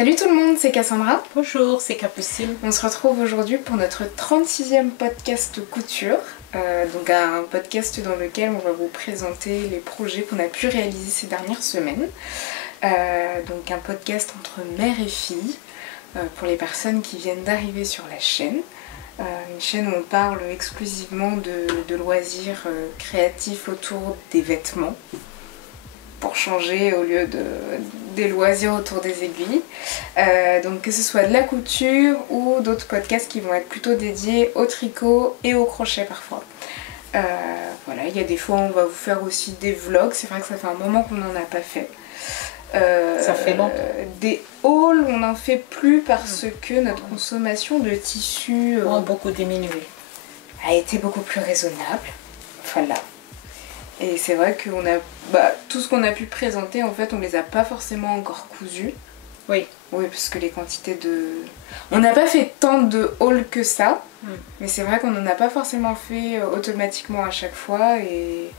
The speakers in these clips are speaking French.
Salut tout le monde, c'est Cassandra. Bonjour, c'est Capucine. On se retrouve aujourd'hui pour notre 36e podcast couture. Donc un podcast dans lequel on va vous présenter les projets qu'on a pu réaliser ces dernières semaines. Donc un podcast entre mère et fille pour les personnes qui viennent d'arriver sur la chaîne. Une chaîne où on parle exclusivement de loisirs créatifs autour des vêtements. Pour changer au lieu des loisirs autour des aiguilles. Donc que ce soit de la couture ou d'autres podcasts qui vont être plutôt dédiés au tricot et au crochet parfois. Voilà, il y a des fois on va vous faire aussi des vlogs, c'est vrai que ça fait un moment qu'on n'en a pas fait. Ça fait longtemps. Des hauls, on n'en fait plus parce que notre consommation de tissus a beaucoup diminué. A été beaucoup plus raisonnable. Voilà. Et c'est vrai qu'on a tout ce qu'on a pu présenter, en fait, on les a pas forcément encore cousus. Oui. Oui, parce que les quantités de... On n'a pas fait tant de hauls que ça, mais c'est vrai qu'on n'en a pas forcément fait automatiquement à chaque fois. Et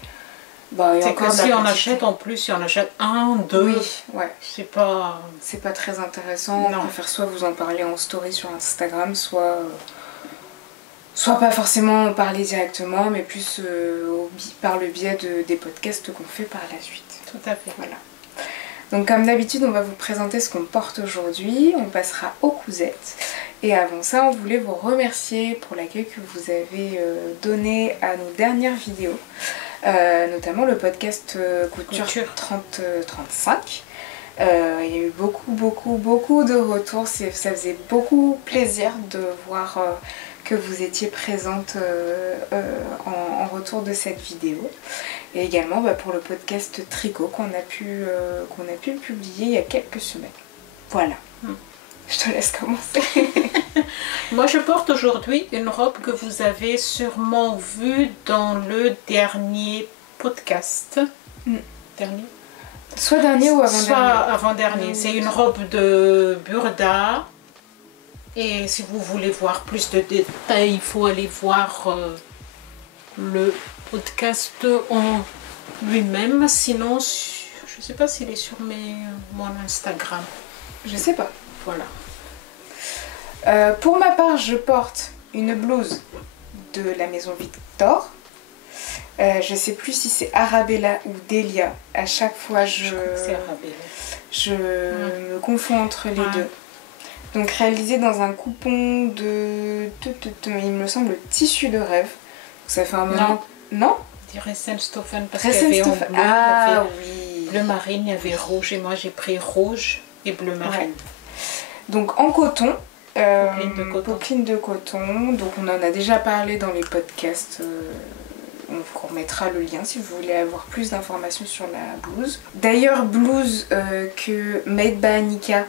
c'est que si on achète en plus, si on achète un, deux, oui, ouais. C'est pas très intéressant. Non. On préfère soit vous en parler en story sur Instagram, soit pas forcément en parler directement, mais plus par le biais des podcasts qu'on fait par la suite. Tout à fait. Voilà. Donc comme d'habitude, on va vous présenter ce qu'on porte aujourd'hui, on passera aux cousettes. Et avant ça, on voulait vous remercier pour l'accueil que vous avez donné à nos dernières vidéos, notamment le podcast Couture 30-35. Il y a eu beaucoup de retours, ça faisait beaucoup plaisir de voir que vous étiez présente en retour de cette vidéo. Et également pour le podcast Tricot qu'on a pu publier il y a quelques semaines. Voilà. Je te laisse commencer. Moi je porte aujourd'hui une robe que vous avez sûrement vue dans le dernier podcast. Dernier ? Soit dernier ou avant-dernier. Soit avant-dernier. C'est une robe de Burda. Et si vous voulez voir plus de détails, il faut aller voir le podcast en lui-même. Sinon, je ne sais pas s'il est sur mon Instagram. Je sais pas. Voilà. Pour ma part, je porte une blouse de la maison Victor. Je sais plus si c'est Arabella ou Delia. À chaque fois, je me confonds entre les deux. Donc réalisé dans un coupon de... il me semble, tissu de rêve. Ça fait un moment... Non, je dirais Ressenstoffen parce qu'il y avait en bleu, oui. Bleu marine, il y avait rouge et moi j'ai pris rouge et bleu marine. Ouais. Donc en coton. Popeline de coton. Donc on en a déjà parlé dans les podcasts. On vous remettra le lien si vous voulez avoir plus d'informations sur la blouse. D'ailleurs, blouse que Made by Annika,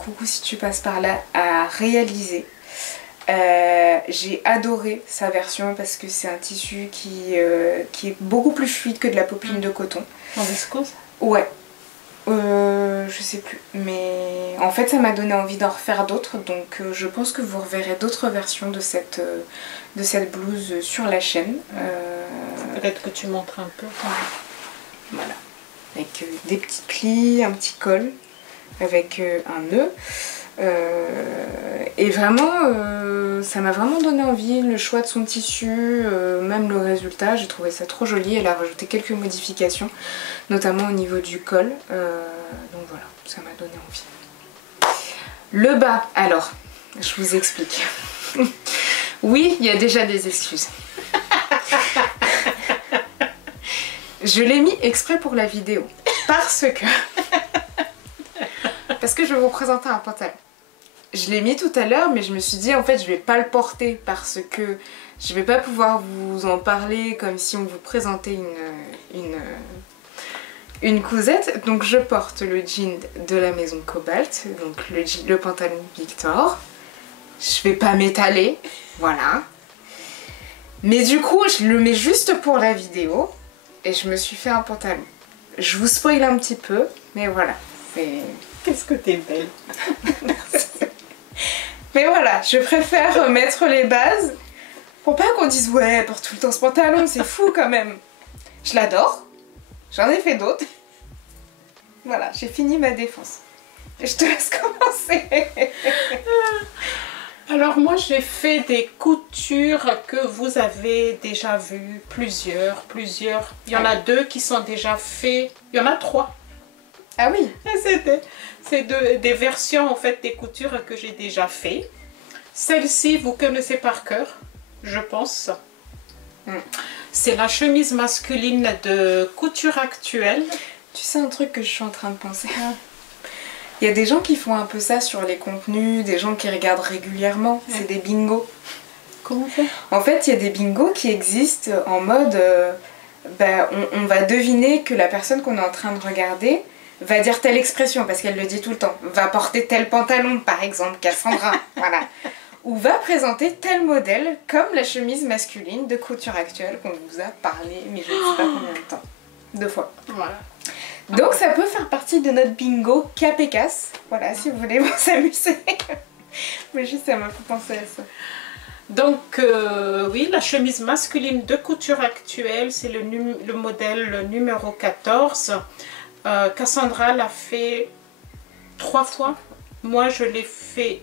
coucou si tu passes par là, a réalisé. J'ai adoré sa version parce que c'est un tissu qui est beaucoup plus fluide que de la popeline de coton. En viscose ? Ouais. Je sais plus, mais en fait ça m'a donné envie d'en refaire d'autres, donc je pense que vous reverrez d'autres versions de cette blouse sur la chaîne. Peut-être que tu montres un peu. Voilà, avec des petits plis, un petit col, avec un nœud. Et vraiment, ça m'a vraiment donné envie, le choix de son tissu, même le résultat, j'ai trouvé ça trop joli. Elle a rajouté quelques modifications, notamment au niveau du col, donc voilà, ça m'a donné envie. Le bas, alors, je vous explique. Oui, il y a déjà des excuses. Je l'ai mis exprès pour la vidéo, parce que je vais vous présenter un pantalon. Je l'ai mis tout à l'heure, mais je me suis dit en fait je vais pas le porter parce que je vais pas pouvoir vous en parler comme si on vous présentait une cousette. Donc je porte le jean de la maison Cobalt, donc le pantalon Victor. Je vais pas m'étaler, voilà. Mais du coup je le mets juste pour la vidéo et je me suis fait un pantalon. Je vous spoil un petit peu, mais voilà. Qu'est-ce que t'es belle. Merci. Mais voilà, je préfère mettre les bases pour pas qu'on dise ouais, elle porte tout le temps ce pantalon, c'est fou quand même. Je l'adore, j'en ai fait d'autres. Voilà, j'ai fini ma défense. Je te laisse commencer. Alors moi j'ai fait des coutures que vous avez déjà vues, plusieurs. Il y en a 2 qui sont déjà faits, il y en a 3. Ah oui. C'est des versions en fait des coutures que j'ai déjà fait. Celle-ci vous connaissez par cœur, je pense. C'est la chemise masculine de Couture Actuelle. Tu sais un truc que je suis en train de penser. Il y a des gens qui font un peu ça sur les contenus, des gens qui regardent régulièrement, c'est des bingos. Comment ça? En fait, il y a des bingos qui existent en mode on va deviner que la personne qu'on est en train de regarder va dire telle expression, parce qu'elle le dit tout le temps. Va porter tel pantalon, par exemple, Cassandra. Voilà. Ou va présenter tel modèle, comme la chemise masculine de Couture Actuelle qu'on vous a parlé, mais je ne sais pas combien de temps. 2 fois. Voilà. Donc ça peut faire partie de notre bingo cap et casse. Voilà, si vous voulez vous amuser. Mais juste ça m'a fait penser à ça. Donc oui, la chemise masculine de Couture Actuelle, c'est le modèle numéro 14. Cassandra l'a fait 3 fois. Moi je l'ai fait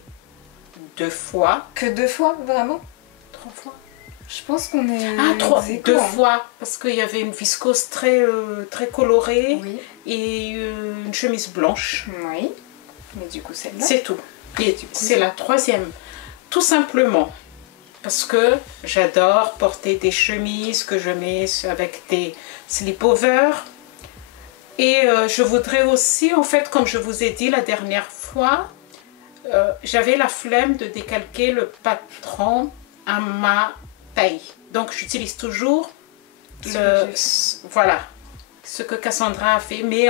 2 fois. Que 2 fois, vraiment? 3 fois. Je pense qu'on est... Ah, 2 fois, parce qu'il y avait une viscose très colorée, oui. Et une chemise blanche. Oui, mais du coup celle-là... C'est tout. Et c'est la 3e. Tout simplement, parce que j'adore porter des chemises que je mets avec des slip-over. Et je voudrais aussi, en fait, comme je vous ai dit la dernière fois, j'avais la flemme de décalquer le patron à ma taille. Donc j'utilise toujours voilà, ce que Cassandra a fait. Mais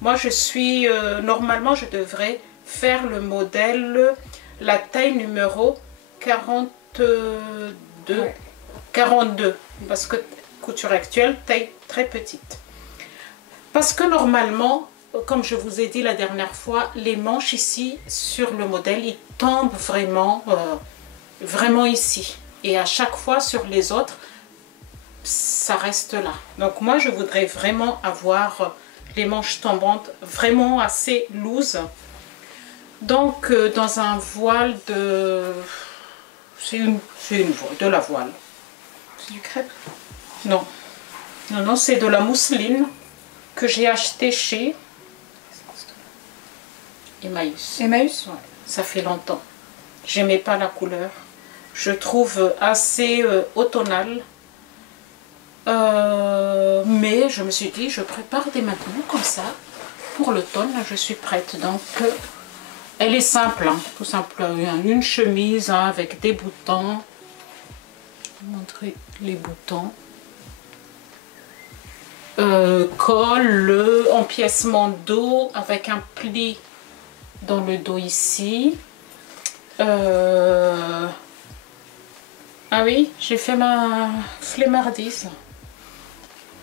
moi je suis, normalement je devrais faire le modèle, la taille numéro 42, ouais. 42, parce que Couture Actuelle, taille très petite. Parce que normalement, comme je vous ai dit la dernière fois, les manches ici sur le modèle, ils tombent vraiment, vraiment ici. Et à chaque fois sur les autres, ça reste là. Donc moi, je voudrais vraiment avoir les manches tombantes vraiment assez loose. Donc dans un voile de... C'est une voile, de la voile. C'est du crêpe? Non. Non, non, c'est de la mousseline que j'ai acheté chez Emmaüs. Emmaüs? Ouais, ça fait longtemps. J'aimais pas la couleur. Je trouve assez automnale. Mais je me suis dit, je prépare dès maintenant comme ça. Pour l'automne, je suis prête. Donc, elle est simple, hein, tout simple. Une chemise hein, avec des boutons. Je vais montrer les boutons. Col, le empiècement dos avec un pli dans le dos ici. Ah oui, j'ai fait ma flemmardise.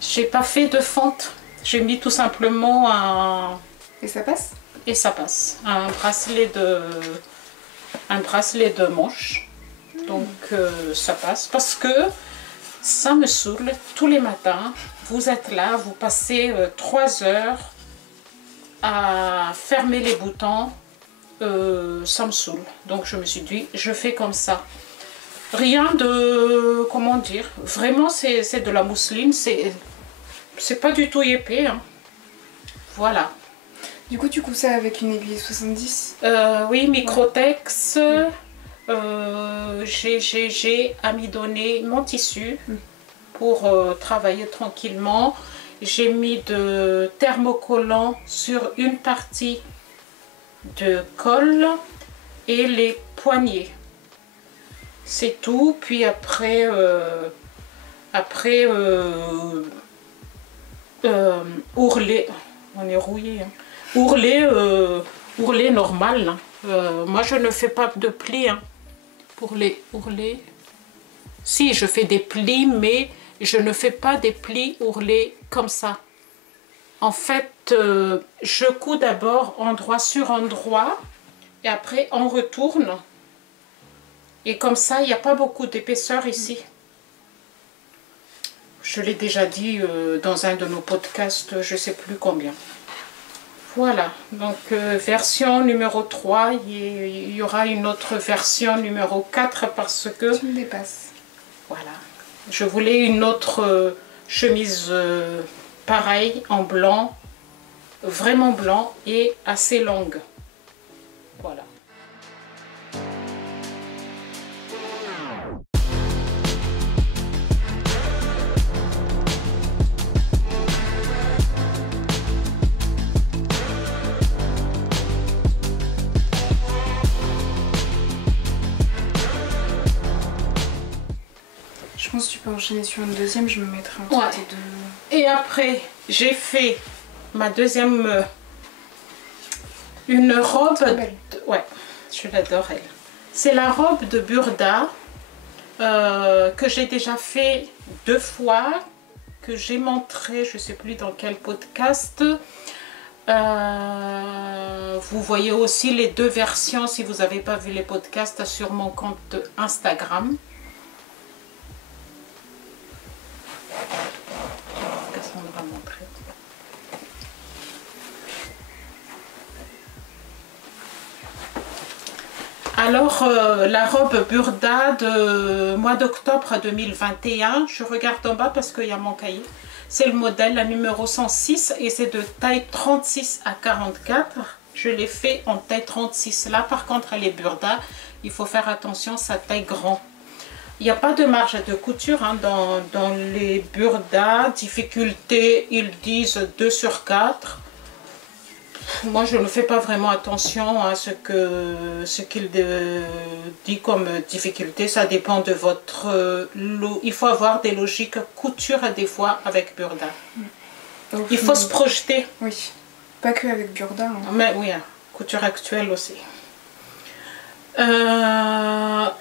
J'ai pas fait de fente. J'ai mis tout simplement un... Et ça passe? Et ça passe. Un bracelet de manche. Donc ça passe. Parce que ça me saoule tous les matins. Vous êtes là, vous passez 3 heures à fermer les boutons. Ça me saoule. Donc je me suis dit, je fais comme ça. Rien de... Comment dire? Vraiment, c'est de la mousseline. C'est pas du tout épais. Hein. Voilà. Du coup, tu couds ça avec une aiguille 70? Oui, Microtex. Ouais. J'ai amidonné mon tissu pour travailler tranquillement. J'ai mis de thermocollant sur une partie de col et les poignets. C'est tout. Puis après, ourlet. On est rouillé. Hein. Ourlet normal. Hein. Moi, je ne fais pas de plis. Hein. Pour les ourlets. Si, je fais des plis, mais je ne fais pas des plis ourlets comme ça. En fait, je couds d'abord endroit sur endroit et après on retourne. Et comme ça, il n'y a pas beaucoup d'épaisseur ici. Je l'ai déjà dit dans un de nos podcasts, je ne sais plus combien. Voilà, donc version numéro 3, il y aura une autre version numéro 4 parce que... Tu me dépasses. Voilà, je voulais une autre chemise pareille, en blanc, vraiment blanc et assez longue. Voilà. Je pense que tu peux enchaîner sur une deuxième, je me mettrai en Ouais. de... Et après, j'ai fait ma deuxième, une robe, ouais, je l'adore elle. C'est la robe de Burda que j'ai déjà fait 2 fois, que j'ai montré, je ne sais plus dans quel podcast. Vous voyez aussi les 2 versions si vous n'avez pas vu les podcasts sur mon compte Instagram. Cassandra montrer. Alors, la robe Burda de mois d'octobre 2021, je regarde en bas parce qu'il y a mon cahier. C'est le modèle, la numéro 106 et c'est de taille 36 à 44. Je l'ai fait en taille 36. Là, par contre, elle est Burda. Il faut faire attention, sa taille grand. Il n'y a pas de marge de couture hein, dans les Burda. Difficulté, ils disent 2 sur 4. Moi, je ne fais pas vraiment attention à ce qu'il dit comme difficulté. Ça dépend de votre... il faut avoir des logiques couture des fois avec Burda. Donc, Il faut se projeter. Oui, pas que avec Burda. Hein. Mais oui, hein, couture actuelle aussi.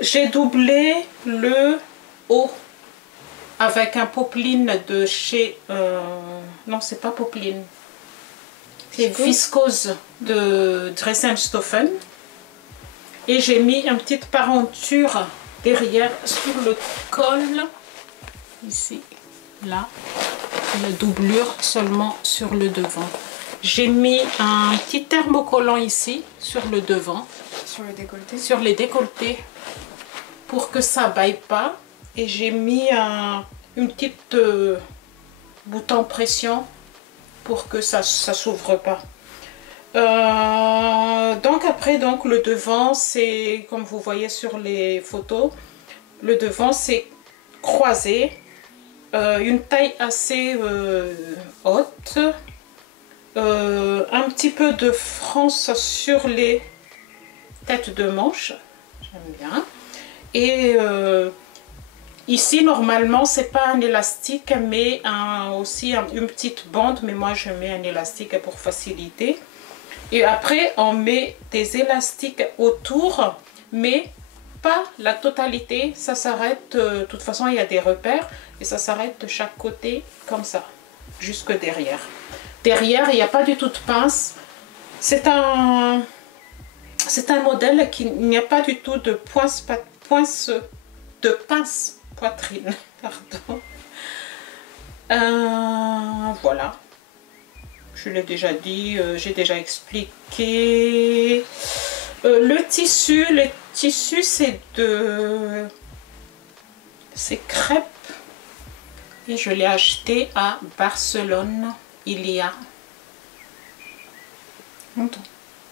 J'ai doublé le haut avec un popeline de chez... non, c'est pas popeline. C'est viscose de Dressenstoffen. Et j'ai mis une petite parenture derrière sur le col. Ici, là. La doublure seulement sur le devant. J'ai mis un petit thermocollant ici sur le devant. Sur le décolleté. Sur les décolletés. Pour que ça baille pas. Et j'ai mis une petite bouton pression pour que ça s'ouvre pas. Donc après donc le devant c'est comme vous voyez sur les photos, le devant c'est croisé, une taille assez haute, un petit peu de France sur les têtes de manche, j'aime bien, et ici, normalement, c'est pas un élastique, mais aussi une petite bande. Mais moi, je mets un élastique pour faciliter. Et après, on met des élastiques autour, mais pas la totalité. Ça s'arrête, de toute façon, il y a des repères. Et ça s'arrête de chaque côté, comme ça, jusque derrière. Derrière, il n'y a pas du tout de pince. C'est un modèle qui n'y a pas du tout de pince poitrine, pardon. Voilà, je l'ai déjà dit, j'ai déjà expliqué. Le tissu c'est crêpe et je l'ai acheté à Barcelone il y a longtemps.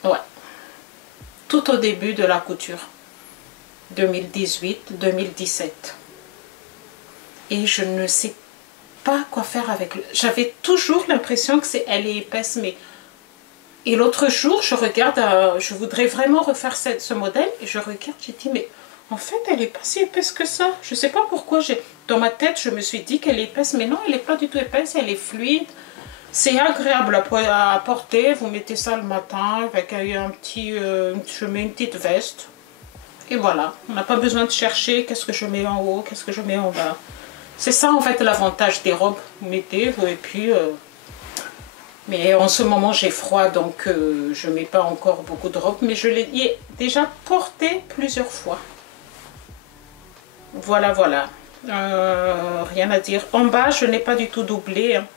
Ouais, tout au début de la couture. 2018-2017 et je ne sais pas quoi faire avec le... J'avais toujours l'impression que elle est épaisse, mais et l'autre jour je regarde, je voudrais vraiment refaire ce modèle et je regarde, j'ai dit mais en fait elle est pas si épaisse que ça. Je sais pas pourquoi dans ma tête je me suis dit qu'elle est épaisse, mais non, elle est pas du tout épaisse, elle est fluide. C'est agréable à porter. Vous mettez ça le matin avec un petit, je mets une petite veste. Et voilà, on n'a pas besoin de chercher qu'est-ce que je mets en haut, qu'est-ce que je mets en bas. C'est ça en fait l'avantage des robes. Vous mettez, et puis... mais en ce moment j'ai froid, donc je ne mets pas encore beaucoup de robes. Mais je l'ai déjà porté plusieurs fois. Voilà, voilà. Rien à dire. En bas, je n'ai pas du tout doublé. Hein.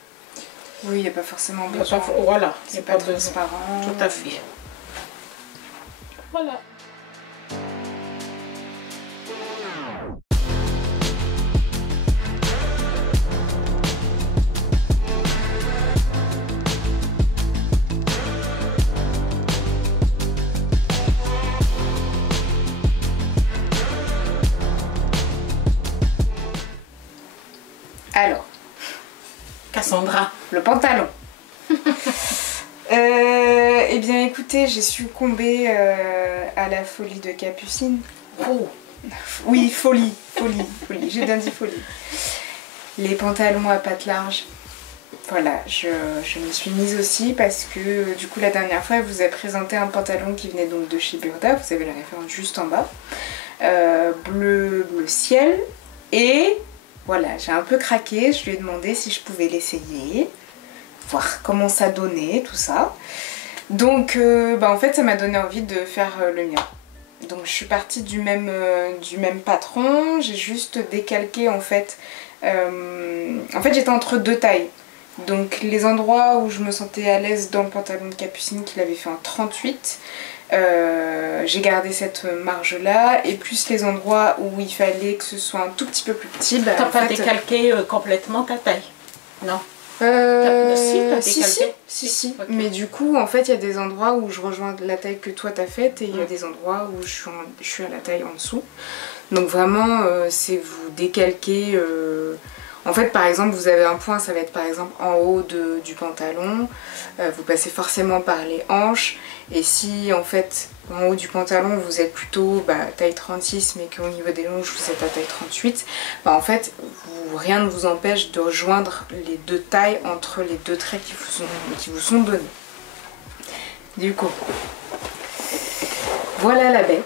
Oui, il n'y a pas forcément Il y a besoin. pas- Voilà, il n'y a C'est pas pas besoin. transparent. Tout à fait. Voilà. Alors, Cassandra. le pantalon. Eh bien écoutez, j'ai succombé à la folie de Capucine. Oh. Oui, folie. J'ai bien dit folie. Les pantalons à pattes larges. Voilà, je m'y suis mise aussi parce que du coup la dernière fois elle vous a présenté un pantalon qui venait donc de chez Burda, vous avez la référence juste en bas, bleu ciel, et voilà, j'ai un peu craqué, je lui ai demandé si je pouvais l'essayer, voir comment ça donnait, tout ça. Donc en fait ça m'a donné envie de faire le mien. Donc je suis partie du même patron, j'ai juste décalqué en fait j'étais entre deux tailles. Donc les endroits où je me sentais à l'aise dans le pantalon de Capucine qu'il avait fait en 38, j'ai gardé cette marge là, et plus les endroits où il fallait que ce soit un tout petit peu plus petit. T'as pas décalqué complètement ta taille? Non. Si, t'as décalqué. Si. Okay. Mais du coup, en fait, il y a des endroits où je rejoins la taille que toi t'as faite, et il y a des endroits où je suis à la taille en dessous. Donc vraiment, c'est vous décalquer. En fait, par exemple, vous avez un point, ça va être par exemple en haut du pantalon. Vous passez forcément par les hanches. Et si en fait, en haut du pantalon, vous êtes plutôt taille 36, mais qu'au niveau des longes, vous êtes à taille 38, en fait, rien ne vous empêche de rejoindre les deux tailles entre les deux traits qui vous sont donnés. Du coup, voilà la bête.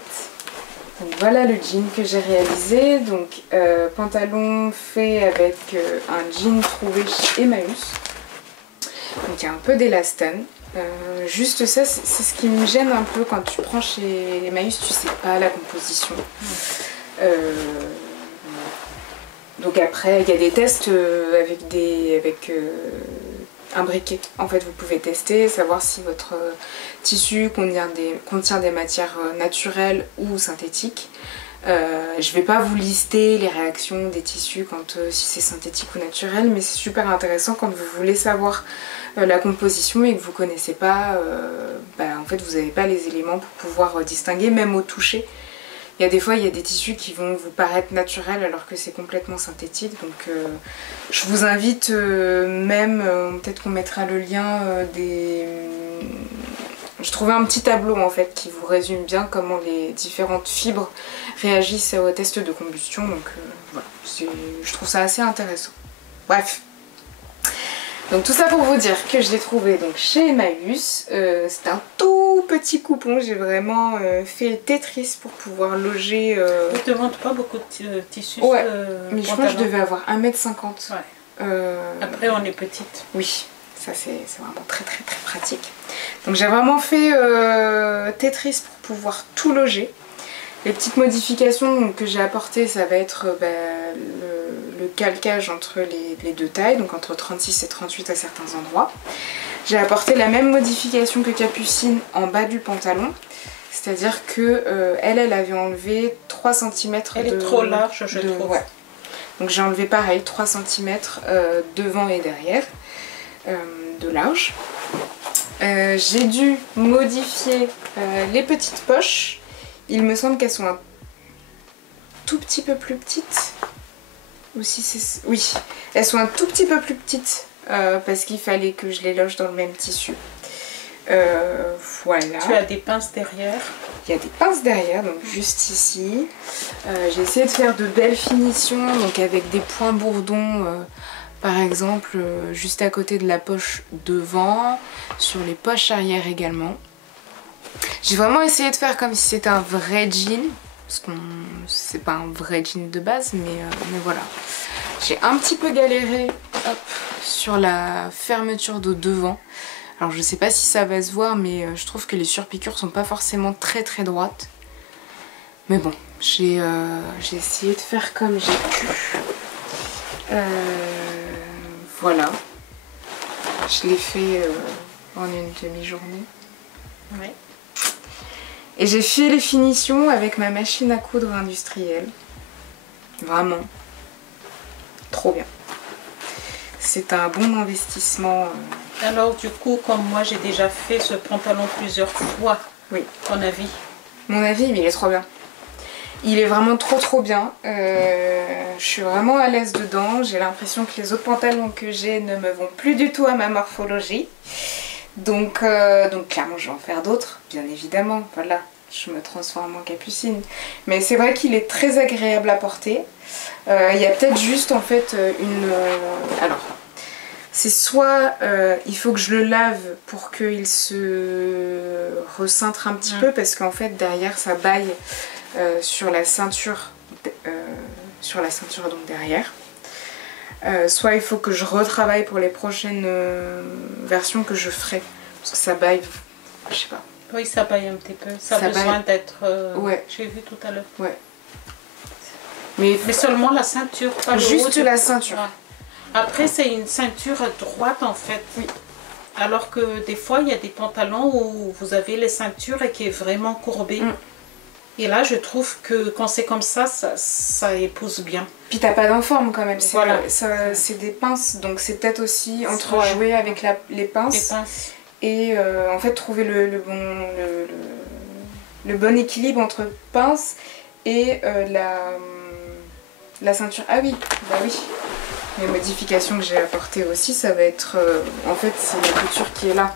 Donc voilà le jean que j'ai réalisé. Donc pantalon fait avec un jean trouvé chez Emmaüs. Donc il y a un peu d'élastane. Juste ça, c'est ce qui me gêne un peu quand tu prends chez Emmaüs, tu sais pas la composition. Donc après, il y a des tests avec un briquet. En fait, vous pouvez tester, savoir si votre tissu contient des matières naturelles ou synthétiques. Je vais pas vous lister les réactions des tissus si c'est synthétique ou naturel, mais c'est super intéressant quand vous voulez savoir la composition et que vous connaissez pas, en fait vous n'avez pas les éléments pour pouvoir distinguer, même au toucher. Il y a des fois, il y a des tissus qui vont vous paraître naturels alors que c'est complètement synthétique. Donc je vous invite peut-être qu'on mettra le lien Je trouvais un petit tableau en fait qui vous résume bien comment les différentes fibres réagissent au test de combustion. Donc voilà, je trouve ça assez intéressant. Bref. Donc tout ça pour vous dire que je l'ai trouvé donc chez Emmaüs. C'est un tout petit coupon, j'ai vraiment fait le Tetris pour pouvoir loger... Il ne te demande pas beaucoup de tissus. Ouais, mais je pense que je devais avoir 1,50 m. Ouais. Après on est petite. Oui, ça c'est vraiment très pratique. Donc j'ai vraiment fait Tetris pour pouvoir tout loger. Les petites modifications que j'ai apportées, ça va être le calcage entre les deux tailles, donc entre 36 et 38 à certains endroits. J'ai apporté la même modification que Capucine en bas du pantalon, c'est-à-dire que elle avait enlevé 3 cm Elle est trop large, je trouve. Ouais. Donc j'ai enlevé pareil, 3 cm devant et derrière de large. J'ai dû modifier les petites poches. Il me semble qu'elles sont un tout petit peu plus petites. Ou si c'est... Oui, elles sont un tout petit peu plus petites parce qu'il fallait que je les loge dans le même tissu. Voilà. Tu as des pinces derrière. Il y a des pinces derrière, donc juste ici. J'ai essayé de faire de belles finitions, donc avec des points bourdons, par exemple, juste à côté de la poche devant, sur les poches arrière également. J'ai vraiment essayé de faire comme si c'était un vrai jean, parce que c'est pas un vrai jean de base, mais voilà. J'ai un petit peu galéré sur la fermeture de devant. Alors je sais pas si ça va se voir, mais je trouve que les surpiqûres sont pas forcément très droites. Mais bon, j'ai essayé de faire comme j'ai pu. Voilà. Je l'ai fait en une demi-journée. Ouais. Et j'ai fait les finitions avec ma machine à coudre industrielle. Vraiment. Trop bien. C'est un bon investissement. Alors du coup, comme moi j'ai déjà fait ce pantalon plusieurs fois, Oui. ton avis? Mon avis, mais il est trop bien. Il est vraiment trop bien. Je suis vraiment à l'aise dedans. J'ai l'impression que les autres pantalons que j'ai ne me vont plus du tout à ma morphologie. Donc clairement, je vais en faire d'autres, bien évidemment. Voilà, je me transforme en capucine. Mais c'est vrai qu'il est très agréable à porter. Il y a peut-être juste en fait une... alors, c'est soit il faut que je le lave pour qu'il se recintre un petit peu, parce qu'en fait derrière ça baille sur la ceinture donc derrière. Soit il faut que je retravaille pour les prochaines versions que je ferai, parce que ça baille, je sais pas. Oui, ça baille un petit peu, ça a besoin d'être... Ouais. J'ai vu tout à l'heure. Ouais. Mais seulement la ceinture, pas le haut. Juste la ceinture. Ouais. Après, c'est une ceinture droite en fait. Oui. Alors que des fois, il y a des pantalons où vous avez les ceintures et qui est vraiment courbée. Et là, je trouve que quand c'est comme ça, ça épouse bien. Puis t'as pas d'informe quand même. Voilà. C'est des pinces, donc c'est peut-être aussi entre jouer avec les pinces. Et en fait trouver le bon équilibre entre pince et la ceinture. Ah oui, bah oui. Les modifications que j'ai apportées aussi, ça va être... en fait, c'est la couture qui est là.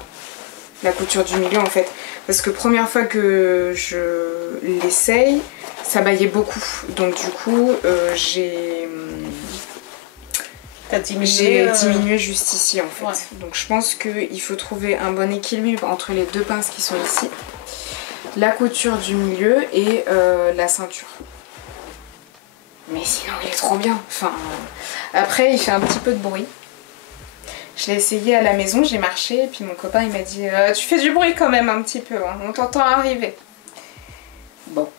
La couture du milieu, en fait. Parce que première fois que je l'essaye, ça baillait beaucoup. Donc du coup, j'ai diminué juste ici, en fait. Ouais. Donc je pense qu'il faut trouver un bon équilibre entre les deux pinces qui sont ici. La couture du milieu et la ceinture. Mais sinon, il est trop bien. Enfin, après, il fait un petit peu de bruit. Je l'ai essayé à la maison, j'ai marché, et puis mon copain il m'a dit tu fais du bruit quand même un petit peu, hein, on t'entend arriver. Bon.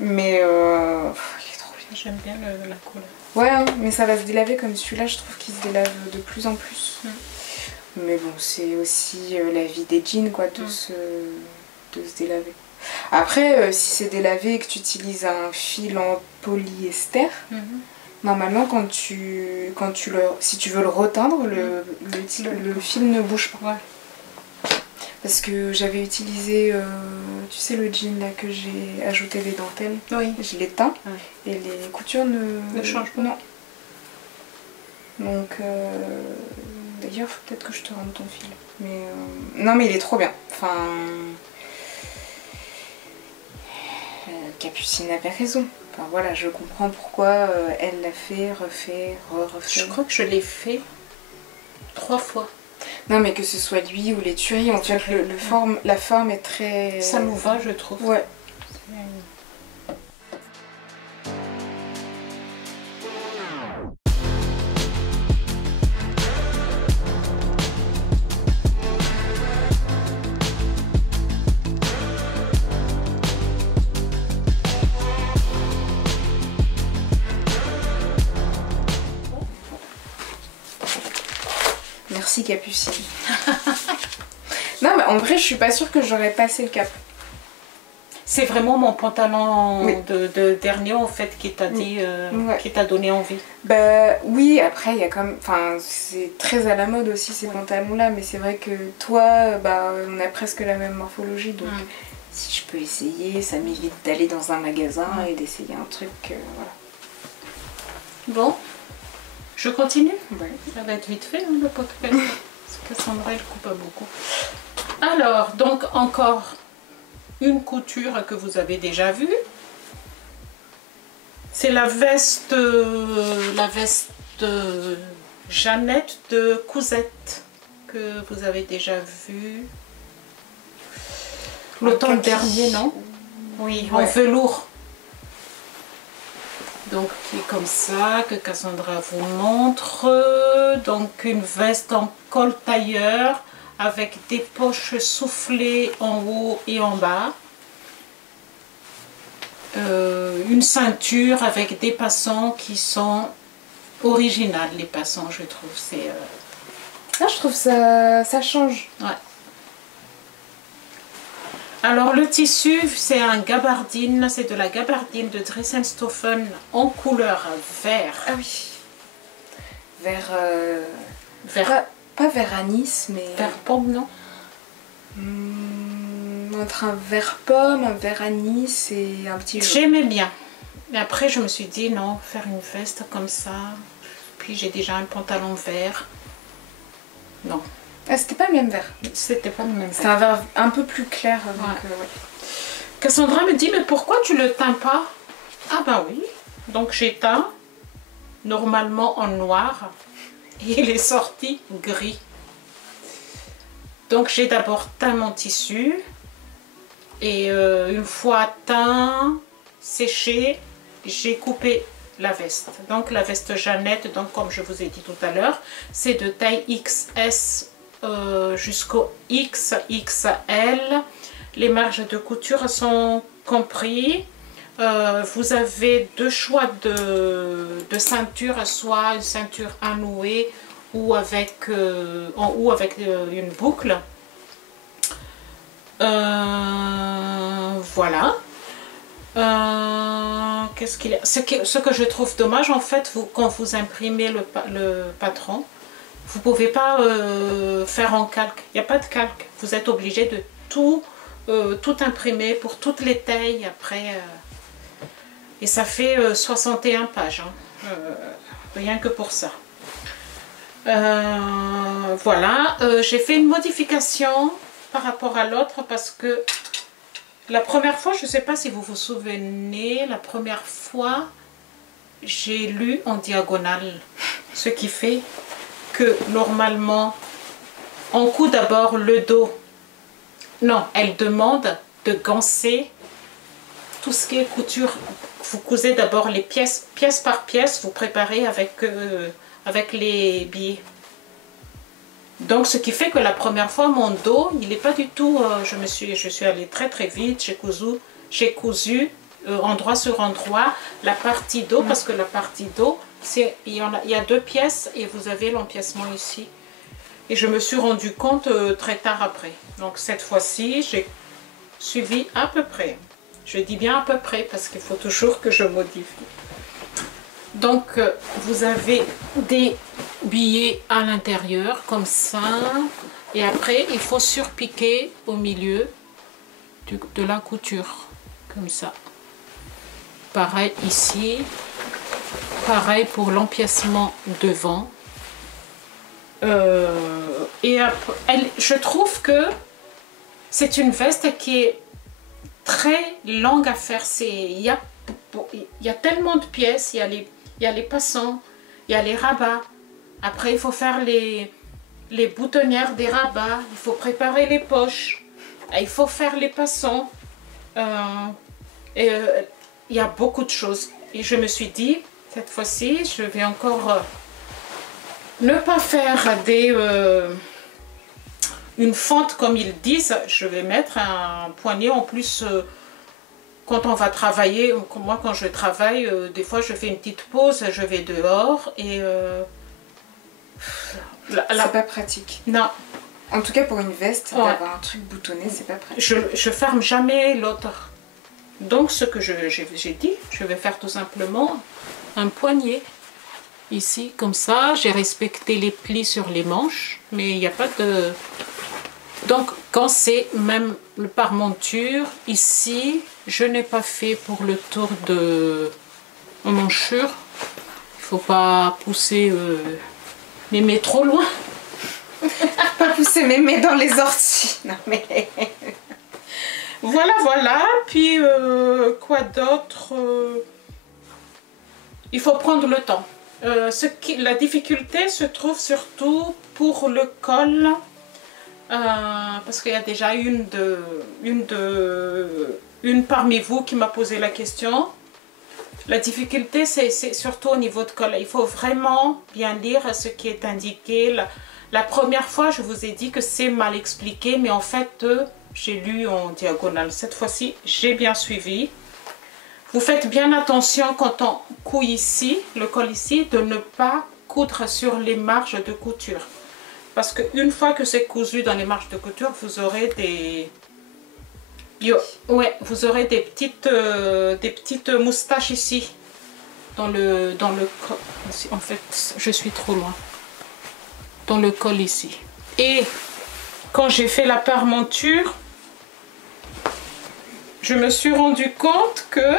Mais il est trop bien. J'aime bien la couleur. Ouais, hein, mais ça va se délaver comme celui-là, je trouve qu'il se délave de plus en plus. Mais bon, c'est aussi la vie des jeans, quoi, de se délaver. Après, si c'est délavé et que tu utilises un fil en polyester, normalement, si tu veux le reteindre, le fil ne bouge pas. Ouais. Parce que j'avais utilisé, tu sais, le jean là que j'ai ajouté des dentelles. Oui. Je l'ai teint et les coutures ne changent pas. Non. Donc, d'ailleurs, faut peut-être que je te rende ton fil. Mais non, mais il est trop bien. Enfin, Capucine avait raison. Enfin voilà, je comprends pourquoi elle l'a fait, refait. Je crois que je l'ai fait 3 fois. Non, mais que ce soit lui ou les tueries, en fait, la forme est très... Ça nous va, je trouve. Ouais. Merci Capucine. Non mais en vrai je suis pas sûre que j'aurais passé le cap. C'est vraiment mon pantalon de dernier en fait qui t'a dit, qui t'a donné envie. Bah oui, après il y a comme, enfin c'est très à la mode aussi ces pantalons là, mais c'est vrai que toi, bah on a presque la même morphologie, donc si je peux essayer, ça m'évite d'aller dans un magasin et d'essayer un truc, voilà. Bon. Je continue? Ouais. Ça va être vite fait hein, le podcast. Parce que Sandra elle coupe pas beaucoup. Alors, donc encore une couture que vous avez déjà vue. C'est la veste Jeannette de Cousette que vous avez déjà vue l'automne dernier, non? Oui, en velours. Donc qui est comme ça, que Cassandra vous montre. Donc une veste en col tailleur avec des poches soufflées en haut et en bas. Une ceinture avec des passants qui sont originales, les passants je trouve. Ah, je trouve ça change. Ouais. Alors le tissu, c'est un gabardine, c'est de la gabardine de Dressenstoffen en couleur vert. Ah oui. Vert... Vert. Pas vert anis, mais... Vert pomme, non? Entre un vert pomme, un vert anis et un petit jaune. J'aimais bien. Mais après, je me suis dit, non, faire une veste comme ça. Puis j'ai déjà un pantalon vert. Non. Ah, c'était pas le même vert. C'était pas le même vert. C'était un vert un peu plus clair. Donc, ouais. Cassandra me dit, mais pourquoi tu le teins pas? Ah bah oui. Donc j'ai teint normalement en noir. Et il est sorti gris. Donc j'ai d'abord teint mon tissu. Et une fois teint, séché, j'ai coupé la veste. Donc la veste Jeannette, donc comme je vous ai dit tout à l'heure, c'est de taille XS jusqu'au XXL. Les marges de couture sont comprises. Vous avez deux choix de ceinture, soit une ceinture annouée ou avec, en haut avec une boucle. Voilà. Qu'est-ce qu'il y a? Ce que je trouve dommage, en fait, quand vous imprimez le patron, vous ne pouvez pas faire en calque. Il n'y a pas de calque. Vous êtes obligé de tout imprimer pour toutes les tailles après. Et ça fait 61 pages. Hein, rien que pour ça. Voilà. J'ai fait une modification par rapport à l'autre parce que la première fois, je ne sais pas si vous vous souvenez, la première fois, j'ai lu en diagonale. Ce qui fait que normalement, on coud d'abord le dos. Non, elle demande de ganser tout ce qui est couture. Vous cousez d'abord les pièce par pièce, vous préparez avec les billets. Donc ce qui fait que la première fois mon dos, il n'est pas du tout, je suis allée très très vite, j'ai cousu endroit sur endroit la partie dos, parce que la partie dos, il y a deux pièces et vous avez l'empiècement ici. Et je me suis rendu compte très tard après. Donc cette fois-ci, j'ai suivi à peu près. Je dis bien à peu près parce qu'il faut toujours que je modifie. Donc vous avez des billets à l'intérieur comme ça. Et après, il faut surpiquer au milieu de la couture. Comme ça. Pareil ici. Pareil pour l'empiècement devant. Et après, je trouve que c'est une veste qui est très longue à faire. Il y a tellement de pièces. Il y a les passants, il y a les rabats. Après, il faut faire les boutonnières des rabats. Il faut préparer les poches. Il faut faire les passants. Il y a beaucoup de choses. Et je me suis dit, cette fois-ci, je vais encore ne pas faire une fente comme ils disent. Je vais mettre un poignet en plus. Quand on va travailler, moi quand je travaille, des fois je fais une petite pause, je vais dehors et... c'est pas pratique. Non. En tout cas pour une veste, d'avoir un truc boutonné, c'est pas pratique. Je ferme jamais l'autre. Donc ce que j'ai dit, je vais faire tout simplement un poignet. Ici, comme ça, j'ai respecté les plis sur les manches, mais il n'y a pas de... Donc, quand c'est même par monture, ici, je n'ai pas fait pour le tour de manchure. Il ne faut pas pousser mémé trop loin. Pas pousser mémé dans les orties. Non, mais... Voilà, voilà. Puis, quoi d'autre? Il faut prendre le temps. La difficulté se trouve surtout pour le col. Parce qu'il y a déjà une parmi vous qui m'a posé la question. La difficulté, c'est surtout au niveau de col. Il faut vraiment bien lire ce qui est indiqué. La première fois, je vous ai dit que c'est mal expliqué, mais en fait, j'ai lu en diagonale. Cette fois-ci, j'ai bien suivi. Vous faites bien attention quand on coud ici, le col ici, de ne pas coudre sur les marges de couture. Parce qu'une fois que c'est cousu dans les marges de couture, vous aurez des... Ouais, vous aurez des petites moustaches ici. Dans le col. En fait, je suis trop loin. Dans le col ici. Et quand j'ai fait la parmenture, je me suis rendu compte que,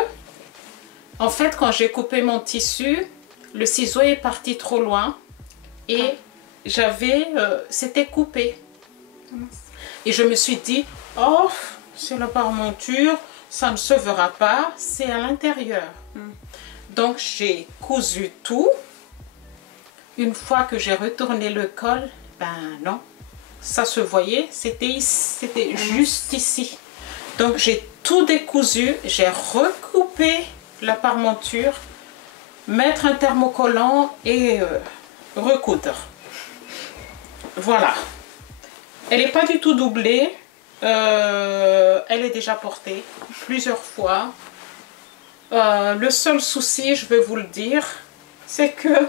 en fait, quand j'ai coupé mon tissu, le ciseau est parti trop loin et c'était coupé. Et je me suis dit, oh, c'est la parmenture, ça ne se verra pas, c'est à l'intérieur. Donc j'ai cousu tout. Une fois que j'ai retourné le col, ben non, ça se voyait, c'était juste ici. Donc j'ai tout décousu, j'ai recoupé la parmenture, mettre un thermocollant et recoudre. Voilà. Elle n'est pas du tout doublée, elle est déjà portée plusieurs fois. Le seul souci, je vais vous le dire, c'est que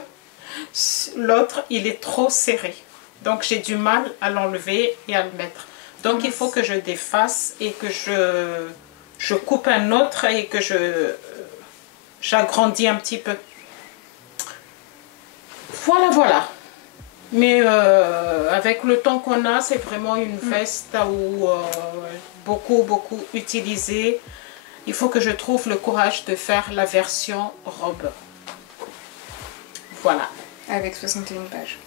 l'autre, il est trop serré. Donc j'ai du mal à l'enlever et à le mettre. Donc il faut que je défasse et que je coupe un autre et que j'agrandis un petit peu. Voilà, voilà. Mais avec le temps qu'on a, c'est vraiment une veste où beaucoup utilisée. Il faut que je trouve le courage de faire la version robe. Voilà. Avec 61 pages.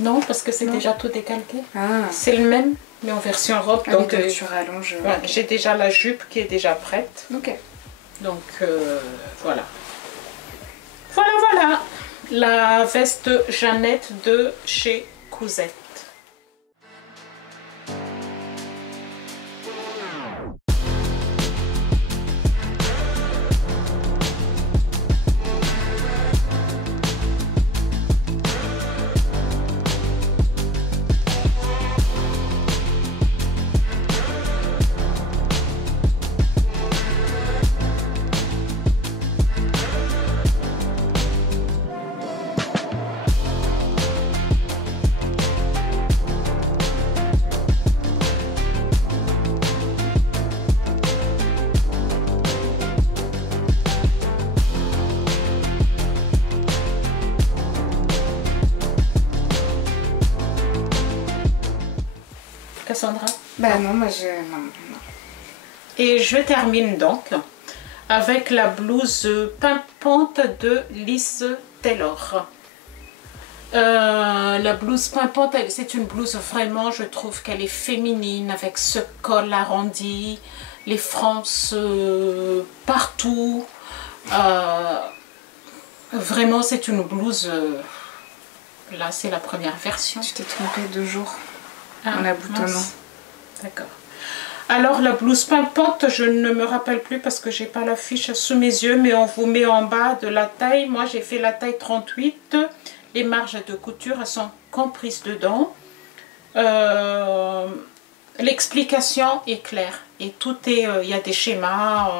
Non, parce que c'est déjà tout décalqué. Ah. C'est le même, mais en version robe. Ah, donc tu rallonges. Ouais, okay. J'ai déjà la jupe qui est déjà prête. Ok. Donc voilà. Voilà. La veste Jeannette de chez Cousette. Cassandra? Bah non, moi non. Et je termine donc avec la blouse pimpante de Liz Taylor. La blouse pimpante, c'est une blouse vraiment, je trouve qu'elle est féminine avec ce col arrondi, les frances partout. Vraiment, c'est une blouse. Là, c'est la première version. Tu t'es trompée de jour en la boutonnant. D'accord. Alors, la blouse pimpante, je ne me rappelle plus parce que j'ai pas la fiche sous mes yeux, mais on vous met en bas de la taille. Moi, j'ai fait la taille 38. Les marges de couture, elles sont comprises dedans. L'explication est claire. Et tout est, il y a des schémas,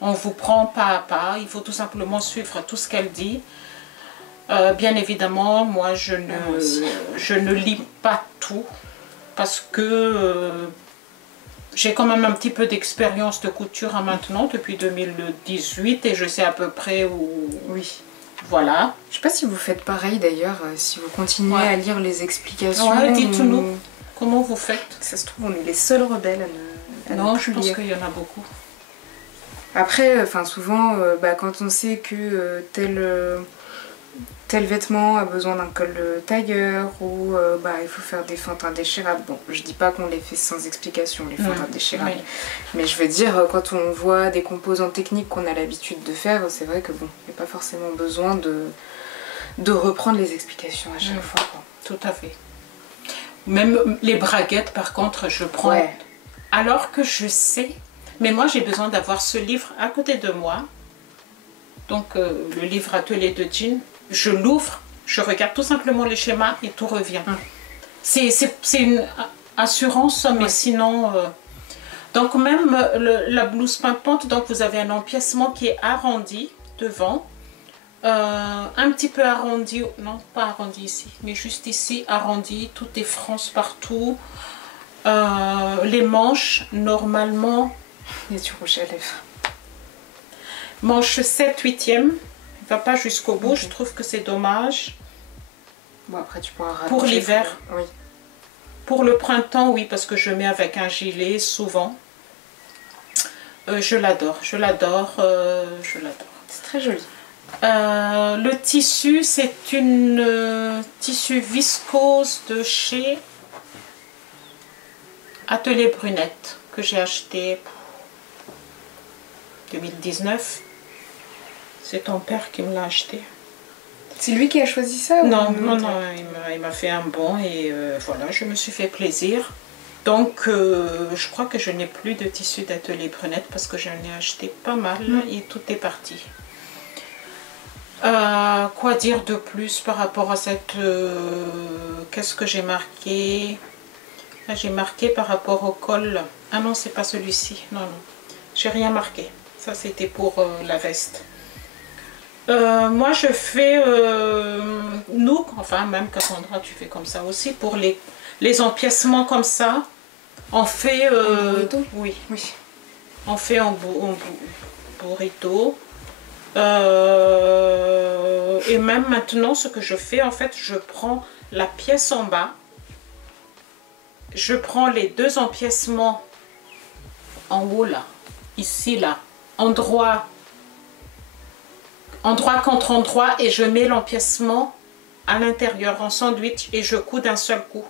on vous prend pas à pas. Il faut tout simplement suivre tout ce qu'elle dit. Bien évidemment, moi, je ne lis pas tout parce que j'ai quand même un petit peu d'expérience de couture maintenant depuis 2018 et je sais à peu près où... Oui. Voilà. Je sais pas si vous faites pareil d'ailleurs, si vous continuez à lire les explications. Ouais, dites-nous comment vous faites. Ça se trouve, on est les seuls rebelles à ne non, plus je pense lire. qu'il y en a beaucoup. Après, souvent, quand on sait que tel vêtement a besoin d'un col tailleur ou il faut faire des feintes indéchirables. Bon, je dis pas qu'on les fait sans explication, les feintes indéchirables. Oui. Mais je veux dire, quand on voit des composants techniques qu'on a l'habitude de faire, c'est vrai que bon, il n'y a pas forcément besoin de reprendre les explications à chaque fois. Quoi. Tout à fait. Même les braguettes, par contre, je prends. Ouais. Alors que je sais, mais moi j'ai besoin d'avoir ce livre à côté de moi. Donc le livre Atelier de Jean. Je l'ouvre, je regarde tout simplement les schémas et tout revient. C'est une assurance, mais sinon... Donc même la blouse pimpante, donc vous avez un empiècement qui est arrondi devant. un petit peu arrondi, non pas arrondi ici, mais juste ici arrondi, tout est France partout. Les manches, normalement, Et du rouge à lèvres. manche 7/8e, il va pas jusqu'au bout, Ok. je trouve que c'est dommage. Bon, après, tu pourras Pour rallonger, l'hiver. Oui. Pour le printemps, oui, parce que je mets avec un gilet souvent. Je l'adore, je l'adore, je l'adore. C'est très joli. Le tissu, c'est une tissu viscose de chez Atelier Brunette que j'ai acheté 2019. C'est ton père qui me l'a acheté. C'est lui qui a choisi ça Non, ou... non, non, il m'a fait un bon et voilà, je me suis fait plaisir. Donc, je crois que je n'ai plus de tissu d'Atelier Brunette parce que j'en ai acheté pas mal et tout est parti. Quoi dire de plus par rapport à cette... Qu'est-ce que j'ai marqué? J'ai marqué par rapport au col. Ah non, c'est pas celui-ci. Non, non. J'ai rien marqué. Ça, c'était pour la veste. Moi, je fais... nous, enfin, même Cassandra, tu fais comme ça aussi. Pour les empiècements comme ça, on fait... burrito? Oui. Oui. On fait en burrito. Et même maintenant, ce que je fais, en fait, je prends la pièce en bas. Je prends les deux empiècements en haut, là. Ici, là. Endroit contre endroit. Et je mets l'empiècement à l'intérieur en sandwich. Et je couds d'un seul coup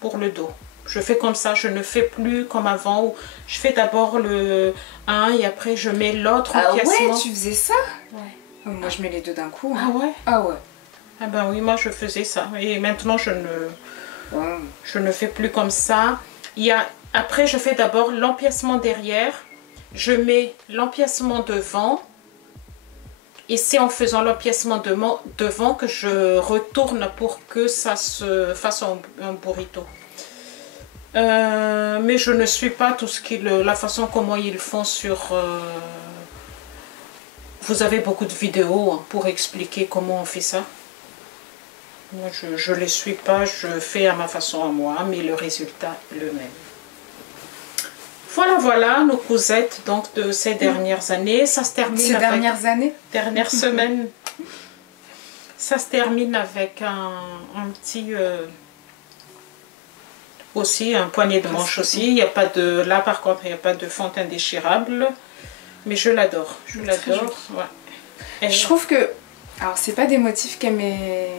pour le dos. Je fais comme ça, je ne fais plus comme avant où je fais d'abord le 1 et après je mets l'autre empiècement. Ah ouais, tu faisais ça? Ouais. Oh, moi je mets les deux d'un coup. Ah ouais? Ah ouais. Ah ben oui, moi je faisais ça. Et maintenant je ne fais plus comme ça. Après je fais d'abord l'empiècement derrière. Je mets l'empiècement devant. Et c'est en faisant l'empiècement devant que je retourne pour que ça se fasse en burrito. Mais je ne suis pas tout ce la façon comment ils font sur... Vous avez beaucoup de vidéos hein, pour expliquer comment on fait ça. Moi, je ne les suis pas, je fais à ma façon à moi, mais le résultat le même. Voilà, voilà, nos cousettes donc, de ces dernières années. Ça se termine Ces dernières années? Dernière semaine. Ça se termine avec un petit... aussi un poignet de manche aussi. Il n'y a pas de... Là, par contre, il n'y a pas de fente indéchirable. Mais je l'adore. Je l'adore. Ouais. Je trouve que... Alors, c'est pas des motifs qu'elle met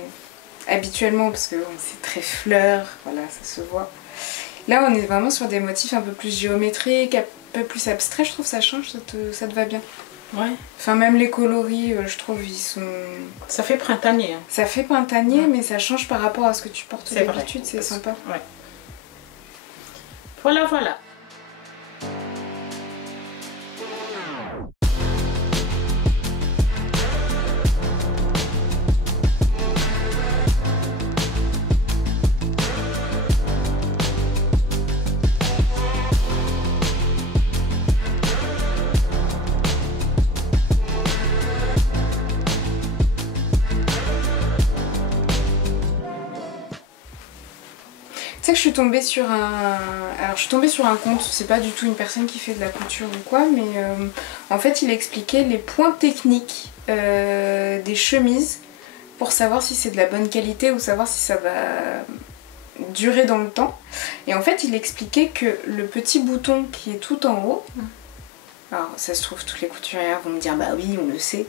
habituellement, parce que c'est très fleur, voilà, ça se voit. Là, on est vraiment sur des motifs un peu plus géométriques, un peu plus abstraits. Je trouve que ça change, ça te va bien. Ouais. Enfin, même les coloris, je trouve, ils sont... Ça fait printanier. Hein. Ça fait printanier, ouais. Mais ça change par rapport à ce que tu portes d'habitude, c'est sympa. Ouais. Voilà, voilà. Tu sais que je suis tombée sur un... Alors je suis tombée sur un compte, c'est pas du tout une personne qui fait de la couture ou quoi, mais en fait il expliquait les points techniques des chemises pour savoir si c'est de la bonne qualité ou savoir si ça va durer dans le temps. Et en fait il expliquait que le petit bouton qui est tout en haut, alors ça se trouve toutes les couturières vont me dire bah oui on le sait,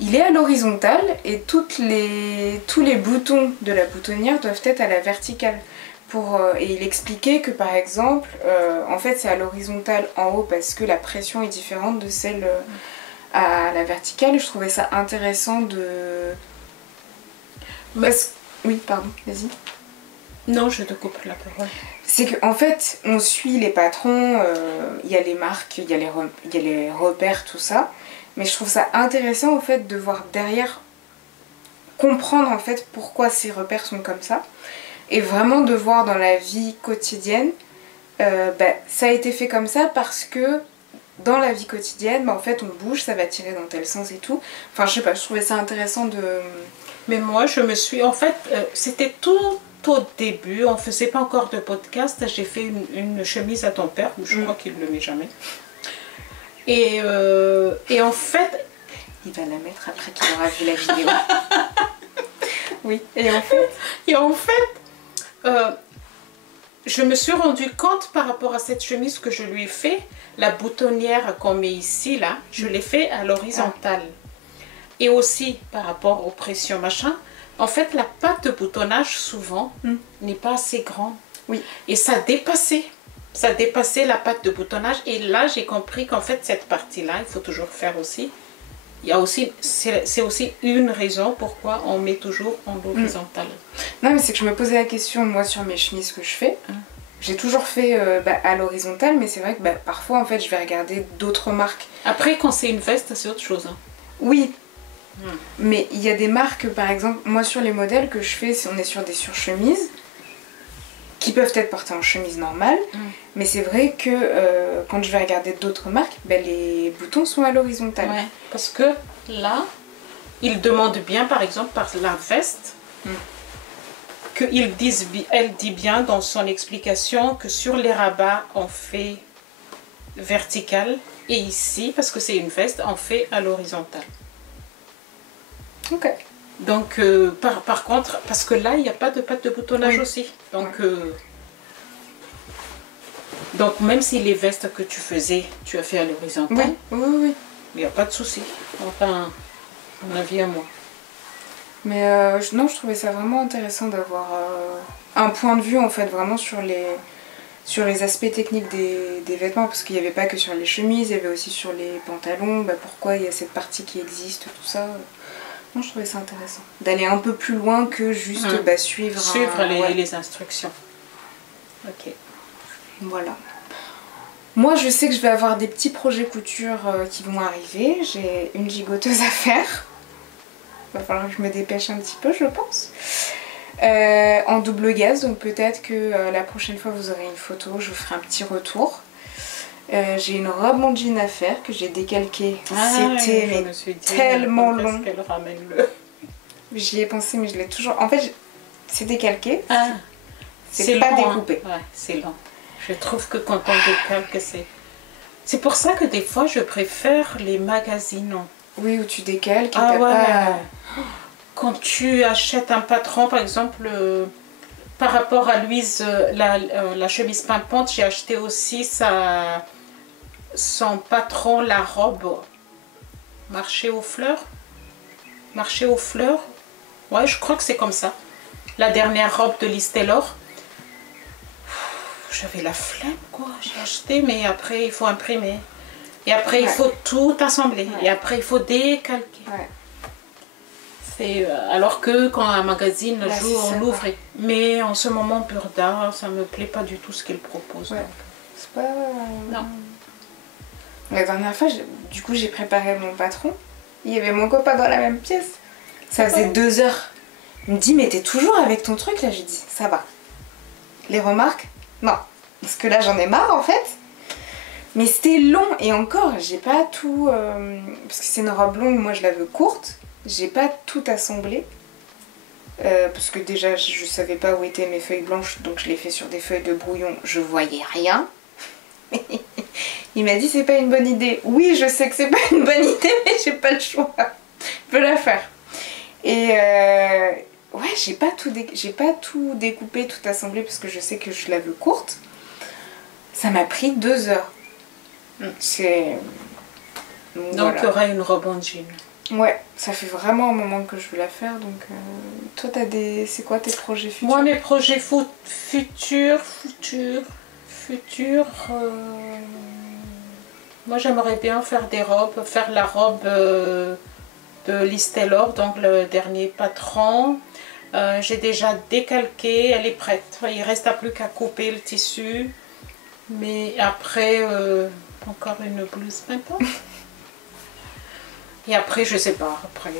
il est à l'horizontale et tous les boutons de la boutonnière doivent être à la verticale. Et il expliquait que par exemple, en fait c'est à l'horizontale en haut parce que la pression est différente de celle à la verticale. Je trouvais ça intéressant de... Oui, pardon, vas-y. Non, je te coupe la parole. C'est qu'en fait, on suit les patrons, il y a les marques, il y a les repères, tout ça. Mais je trouve ça intéressant en fait de voir derrière, comprendre en fait pourquoi ces repères sont comme ça. Et vraiment de voir dans la vie quotidienne, ça a été fait comme ça parce que dans la vie quotidienne, en fait on bouge, ça va tirer dans tel sens et tout. Enfin je sais pas, je trouvais ça intéressant de... Mais moi je me suis, en fait c'était tout au début, on faisait pas encore de podcast, j'ai fait une chemise à ton père, je crois qu'il le met jamais. Et en fait... Il va la mettre après qu'il aura vu la vidéo. Oui, et en fait, je me suis rendu compte par rapport à cette chemise que je lui ai fait, la boutonnière qu'on met ici, là, je l'ai fait à l'horizontale. Et aussi par rapport aux pressions, machin, en fait, la patte de boutonnage, souvent, n'est pas assez grande. Oui. Et ça dépassait la patte de boutonnage. Et là, j'ai compris qu'en fait, cette partie-là, il faut toujours faire aussi. Il y a aussi, c'est aussi une raison pourquoi on met toujours en horizontale. Non, mais c'est que je me posais la question, moi, sur mes chemises que je fais. J'ai toujours fait à l'horizontale, mais c'est vrai que parfois, en fait, je vais regarder d'autres marques. Après, quand c'est une veste, c'est autre chose. Hein. Oui. Mais il y a des marques, par exemple, moi, sur les modèles que je fais, si on est sur des surchemises, qui peuvent être portées en chemise normale, mais c'est vrai que quand je vais regarder d'autres marques, les boutons sont à l'horizontale. Ouais, parce que là, ils demandent bien, par exemple, par la veste, elle dit bien dans son explication que sur les rabats, on fait vertical, et ici, parce que c'est une veste, on fait à l'horizontale. Ok. Donc, par contre, parce que là, il n'y a pas de patte de boutonnage aussi. Donc, même si les vestes que tu faisais, tu as fait à l'horizontale, oui. il n'y a pas de souci. Enfin, mon avis à moi. Mais non, je trouvais ça vraiment intéressant d'avoir un point de vue, en fait, vraiment sur les aspects techniques des vêtements, parce qu'il n'y avait pas que sur les chemises, il y avait aussi sur les pantalons, pourquoi il y a cette partie qui existe, tout ça. Non, je trouvais ça intéressant. D'aller un peu plus loin que juste suivre les instructions. Ok. Voilà. Moi, je sais que je vais avoir des petits projets couture qui vont arriver. J'ai une gigoteuse à faire. Il va falloir que je me dépêche un petit peu, je pense. En double gaze, donc peut-être que la prochaine fois vous aurez une photo, je vous ferai un petit retour. J'ai une robe en jean à faire que j'ai décalquée. C'était tellement long. Qu'elle ramène le... J'y ai pensé, mais je l'ai toujours... En fait, c'est décalqué. C'est pas long, découpé. Hein. Ouais, c'est long. Je trouve que quand on décalque, c'est... C'est pour ça que des fois, je préfère les magazines. Oui, où tu décalques et pas... Quand tu achètes un patron, par exemple... Par rapport à Louise, la chemise pimpante, j'ai acheté aussi son patron, la robe Marché aux fleurs. Marché aux fleurs. Ouais, je crois que c'est comme ça. La dernière robe de Liz Taylor. J'avais la flemme, quoi. J'ai acheté, mais après, il faut imprimer. Et après, il faut tout assembler. Et après, il faut décalquer. Alors que quand un magazine joue, on l'ouvre. Mais en ce moment, Burda, ça me plaît pas du tout ce qu'il propose. C'est pas... Non. La dernière fois, du coup, j'ai préparé mon patron. Il y avait mon copain dans la même pièce. Ça faisait 2 heures. Il me dit, mais t'es toujours avec ton truc là? J'ai dit, ça va. Les remarques? Non. Parce que là, j'en ai marre en fait. Mais c'était long. Et encore, j'ai pas tout... parce que c'est une robe longue, moi je la veux courte. J'ai pas tout assemblé. Parce que déjà, je savais pas où étaient mes feuilles blanches. Donc je l'ai fait sur des feuilles de brouillon. Je voyais rien. Il m'a dit, c'est pas une bonne idée. Oui, je sais que c'est pas une bonne idée, mais j'ai pas le choix. Je peux la faire. Et ouais, j'ai pas tout découpé, tout assemblé parce que je sais que je la veux courte. Ça m'a pris 2 heures. C'est... Donc il y aura une robe en jean. Ouais, ça fait vraiment un moment que je veux la faire. Donc toi, c'est quoi tes projets futurs? Moi, mes projets futurs... Moi, j'aimerais bien faire des robes, faire la robe de Liz Taylor, donc le dernier patron. J'ai déjà décalqué, elle est prête. Il ne reste plus qu'à couper le tissu. Mais après, encore une blouse pimpante. Et après, je sais pas. Après,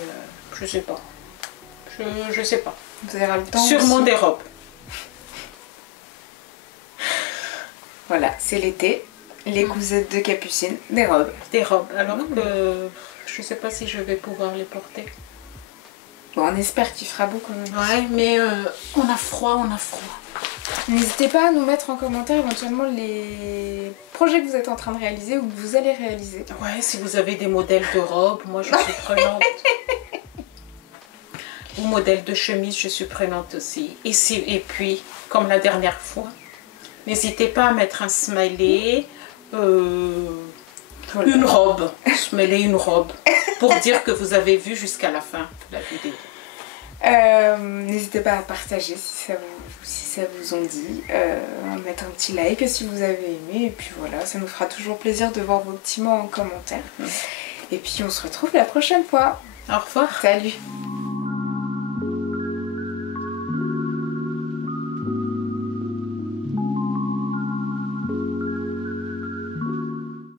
je sais pas. Je sais pas. Vous avez le temps sûrement aussi. Des robes. Voilà, c'est l'été. Les goussettes de Capucine, des robes. Des robes, alors que je sais pas si je vais pouvoir les porter. Bon, on espère qu'il fera beau quand même. Ouais, mais on a froid, on a froid. N'hésitez pas à nous mettre en commentaire éventuellement les projets que vous êtes en train de réaliser ou que vous allez réaliser. Ouais, si vous avez des modèles de robes, moi je suis prenante. Ou modèles de chemise, je suis prenante aussi. Et puis, comme la dernière fois, n'hésitez pas à mettre un smiley, Voilà. une robe, smiley une robe, pour dire que vous avez vu jusqu'à la fin de la vidéo. N'hésitez pas à partager si ça vous en dit, à mettre un petit like si vous avez aimé, et puis voilà, ça nous fera toujours plaisir de voir vos petits mots en commentaire. Et puis on se retrouve la prochaine fois. Au revoir. Salut.